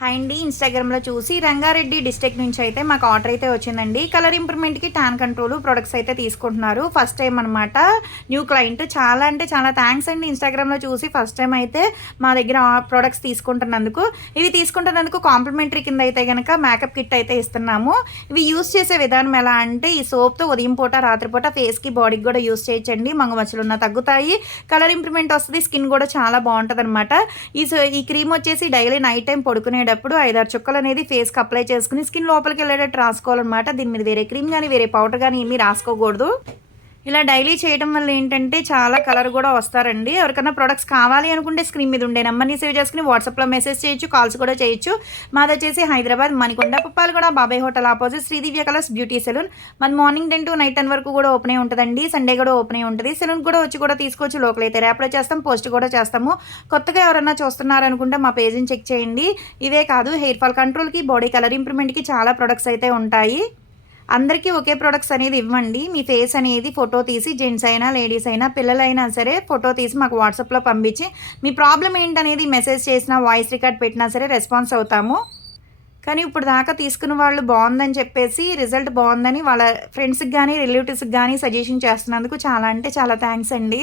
Hi అండి. ఇన్‌స్టాగ్రామ్‌లో చూసి రంగారెడ్డి డిస్ట్రిక్ట్ నుంచి అయితే మాకు ఆర్డర్ అయితే వచ్చిందండి. కలర్ ఇంప్రూవ్‌మెంట్‌కి టాన్ కంట్రోల్ ప్రొడక్ట్స్ అయితే తీసుకుంటున్నారు. ఫస్ట్ టైమ్ అనమాట. New client. చాలా అంటే చాలా థాంక్స్ అండి. ఇన్‌స్టాగ్రామ్‌లో చూసి ఫస్ట్ టైమ్ అయితే మా దగ్గర ప్రొడక్ట్స్ తీసుకుంటున్నందుకు. ఇవి తీసుకుంటున్నందుకు కాంప్లిమెంటరీ కింద అయితే గనక మేకప్ కిట్ అయితే ఇస్తున్నాము. ఇవి యూజ్ చేసే విధానం ఎలా అంటే ఈ సోప్‌తో ఉదయం పూట, రాత్రి పూట ఫేస్‌కి, బాడీకి కూడా యూజ్ చేయొచ్చండి. మంగుమచ్చలున్నా తగ్గుతాయి. కలర్ ఇంప్రూవ్‌మెంట్ వస్తది. స్కిన్ కూడా చాలా బావుంటదనమాట. ఈ క్రీమ్ వచ్చేసి డైలీ నైట్ టైమ్ పడుకునేటప్పుడు 5, 6 చుక్కలనేది ఫేస్‌కి అప్లై చేసుకొని స్కిన్ లోపలికెళ్ళేటట్టు రాసుకోవాలనమాట. దీని మీద వేరే క్రీమ్ గాని, వేరే పౌడర్ గాని ఏమీ రాసుకోకూడదు. ఇలా డైలీ చేయడం వల్ల ఏంటంటే చాలా కలర్ గూడా వస్తారండి. ఎవరికన్నా ప్రొడక్ట్స్ కావాలి అనుకుంటే స్క్రీన్ మీద ఉండే నంబర్‌ని సేవ్ చేసుకొని వాట్సాప్‌లో మెసేజ్ చేయొచ్చు. కాల్స్ కూడా చేయొచ్చు. మాదొచ్చేసి Hyderabad Manikonda, Puppalaguda, Babai hotel opposite Sridivya colours beauty salon. మాది మార్నింగ్ 10 టు నైట్ 10 వరకు కూడా ఓపెనే ఉంటదండి. సండే కూడా ఓపెనే ఉంటది. సెలూన్‌కి కూడా వచ్చి కూడా తీసుకోవచ్చు. లోకల్ అయితే ర్యాపిడో చేస్తాం. పోస్ట్ కూడా చేస్తాము. కొత్తగా ఎవరన్నా చూస్తున్నారనుకుంటే మా పేజ్‌ని చెక్ చేయండి. ఇవే కాదు హెయిర్ ఫాల్ కంట్రోల్‌కి, బాడీ కలర్ ఇంప్రూవ్‌మెంట్‌కి చాలా ప్రొడక్ట్స్ అయితే ఉంటాయి. అందరికీ ఒకే ప్రొడక్ట్స్ అనేది ఇవ్వండి. మీ ఫేస్ అనేది ఫోటో తీసి జెంట్స్ అయినా, లేడీస్ అయినా, పిల్లలైనా సరే ఫోటో తీసి మాకు వాట్సాప్‌లో పంపించి, మీ ప్రాబ్లమ్ ఏంటనేది మెసేజ్ చేసినా, వాయిస్ రికార్డ్ పెట్టినా సరే రెస్పాన్స్ అవుతాము. కానీ ఇప్పుడు దాకా తీసుకున్న వాళ్ళు బావుందని చెప్పేసి, రిజల్ట్ బావుందని వాళ్ళ ఫ్రెండ్స్‌కి గానీ, రిలేటివ్స్‌కి గానీ సజెషన్ చేస్తున్నందుకు చాలా అంటే చాలా థాంక్స్ అండి.